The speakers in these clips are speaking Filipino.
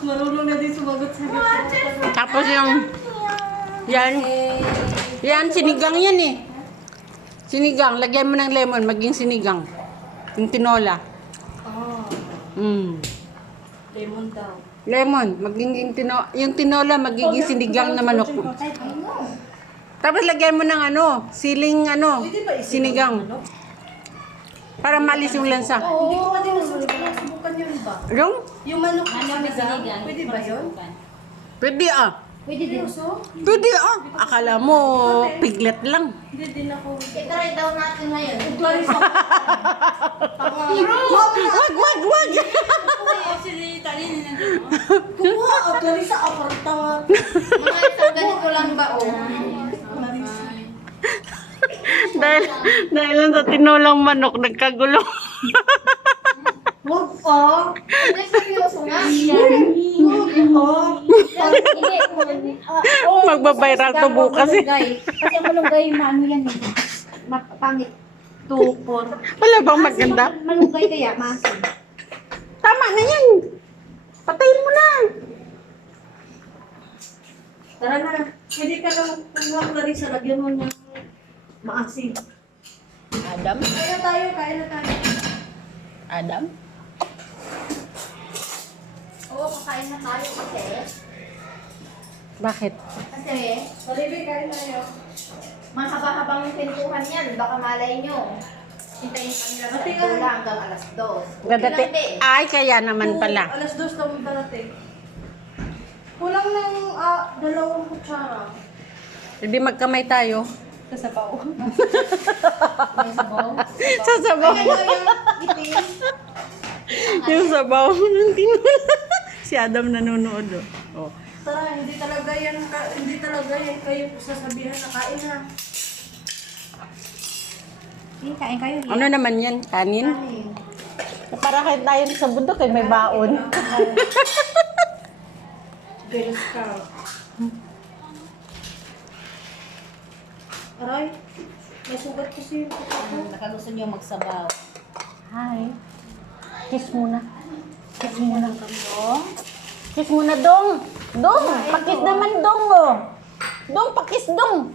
marunong na din sumagot sa. Tapos yung... Yan. Yan, sinigang yan eh. Sinigang. Lagyan mo ng lemon, maging sinigang. Yung tinola. Oh, Mm. lemon daw. Lemon, magiging tino yung tinola magiging sinigang na manok. Tapos lagyan mo ng ano, siling ano, sinigang. Para malis yung lansa. Hindi ko pa din nasubukan yun ba? Yung? Yung manok Ano na may sinigang, pwede ba yun? Pwede ah. Pwede din. Pwede ah. Akala mo, piglet lang. Hindi din ako. I-try daw natin ngayon. Clarissa. Wag, wag, wag. Kuha, Clarissa, aparta nga. Mga isang ganito lang ba oh? Dahil, dahil lang sa tinolang manok, nagkagulo. Wag pa. Hindi, seryoso nga. Hindi. ah, Magbabiral to bukas eh. Kasi ang malunggay, maano yan eh. Mapangit. Tupor. Wala bang maganda? Malunggay kaya, masin. Tama na yan. Patayin mo na. tara na. Pwede ka lang kumuha, Clarissa, lagyan mo ng maasim. Adam? Kaya na tayo, kaya na tayo. Adam? Oo, kakain na tayo kasi. Bakit? Kasi, kaya na tayo. mahaba-habang yung pintuhan yan. Baka malay nyo. Hintayin pa nila sa dula hanggang alas 2. Dadati. Ay, kaya naman Two, pala. Alas dos na mong darating. Kulang ng ah, dalawang kutsara. Hindi magkamay tayo. Sa sabaw. Sa sabaw. Kaya yung itim. yung sabaw ng si Adam nanonood. Oh. oh. Tara, hindi talaga yan, ka- hindi talaga yan kayo sasabihan na kain na. Sige, kain kayo. Ano naman yan? Kanin? Para kahit tayo sa bundok eh, may baon. Girl Scout. Aray, may sugat kasi yung kuko ko. Nyo magsabaw. Hi. Kiss muna. Kiss muna. Kiss muna, dong. Dong, pakis naman, dong, oh. Dong, pakis, dong.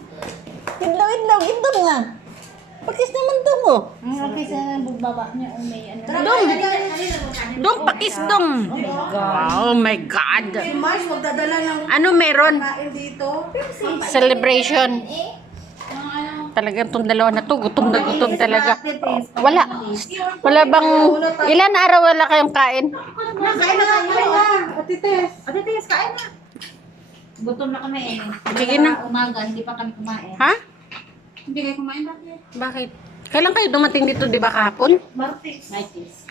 Idlaw, idlaw, idlaw nga. Pakis naman, dong, oh. Ang okay sa baba niya, oh, may ano. Dong. Dong, pakis, dong. Oh my God. Si Mars, magdadala ng Ano meron? kain dito. Celebration. Talagang tong dalawa na to, gutom na gutom talaga. Wala. Wala bang, ilan na araw wala kayong kain? Kain na, kain na. Ate Tess. Ate, Tes, kain na. Gutom na kami eh. Sige na. Umaga, hindi pa kami kumain. Ha? Hindi kayo kumain bakit? Bakit? Kailan kayo dumating dito, di ba kahapon? Martis. Nighties.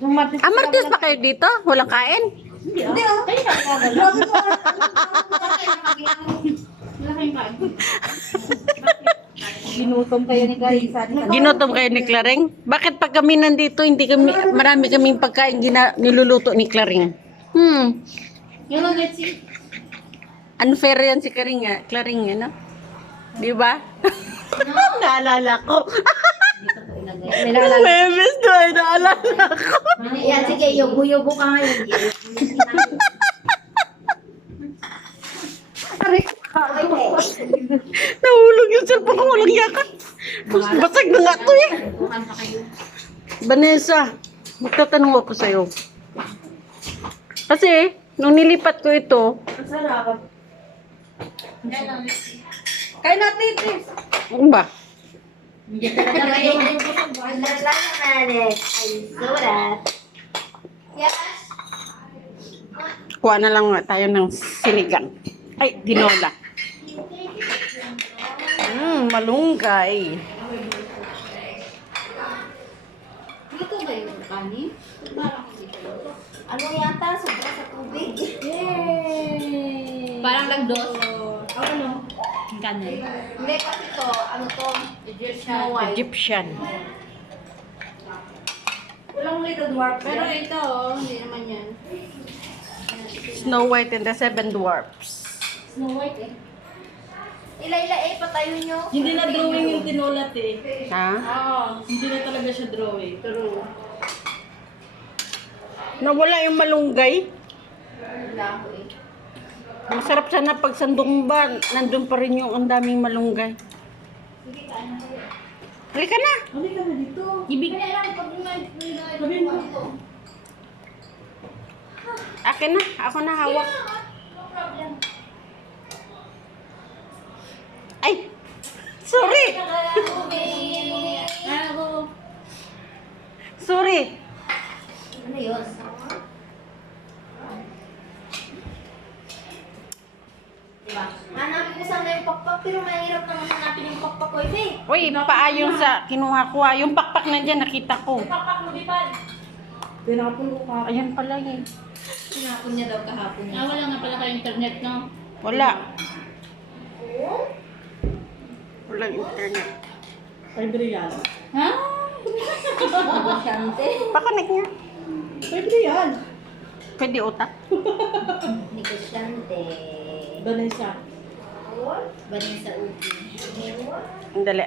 Yung Martis. Ah, Martes pa kayo dito? Walang kain? Hindi ah. Kayo na kagalaw. Wala kayong kain. Ginutom kayo ni Carissa. Ginutom kayo ni Clareng? Bakit pag kami nandito, hindi kami, marami kaming pagkain gina, niluluto ni Clareng? Hmm. Yung lang si Unfair yan si Clareng, ah. Clareng, ano? Di ba? naalala ko. Dito ko ilagay. Memes to, ay naalala ko. Yan, sige, yubo-yubo ka ngayon. Nahulog yung cellphone ko, walang yakan. Basag na nga to eh. Vanessa, magtatanong ako sa'yo. Kasi, nung nilipat ko ito, Ang sarap. Kain natin, Tess. ano ba? Yes. Kuha na lang nga tayo ng sinigang. Ay, dinola. Malunggay. Dito ba yung kanin? Ano yata? Sobra sa tubig? Yay! Parang lagdos. Ano? Kanin. Hindi kasi to, ano to? Snow White. Egyptian. Walang little dwarf. Pero ito, oh, hindi naman yan. Snow White and the Seven Dwarfs. Snow White eh. Ila-ila eh, patayo nyo. Hindi na drawing yung tinulat eh. Ha? Oo, hindi na talaga siya drawing. Pero, Nawala yung malunggay. Wala ko eh. Masarap sana pag sandong ba, nandun pa rin yung ang daming malunggay. Sige, na kayo. Halika na. Hindi ka na dito. Ibig. Kaya lang, pag may Sabi mo. ito. Akin na. Ako na hawak. No problem. Ay! Sorry! Ano? Sorry! Ano yun? Diba? Hanapin ko sana yung pakpak, pero mahirap naman hanapin yung pakpak ko, eh. Uy, paayon sa kinuha ko. ah. Yung pakpak na dyan, nakita ko. Pakpak mo, di ba? Tinapon ko ka. Ayun pala yun. Sinapon niya daw kahapon. Ah, wala nga pala kayo internet, no? Wala. Wala internet. Real. Ha? Negosyante. Pakonek niya. Five real. Pwede utak. Negosyante. Vanessa. Banin sa ubi. Ang dali.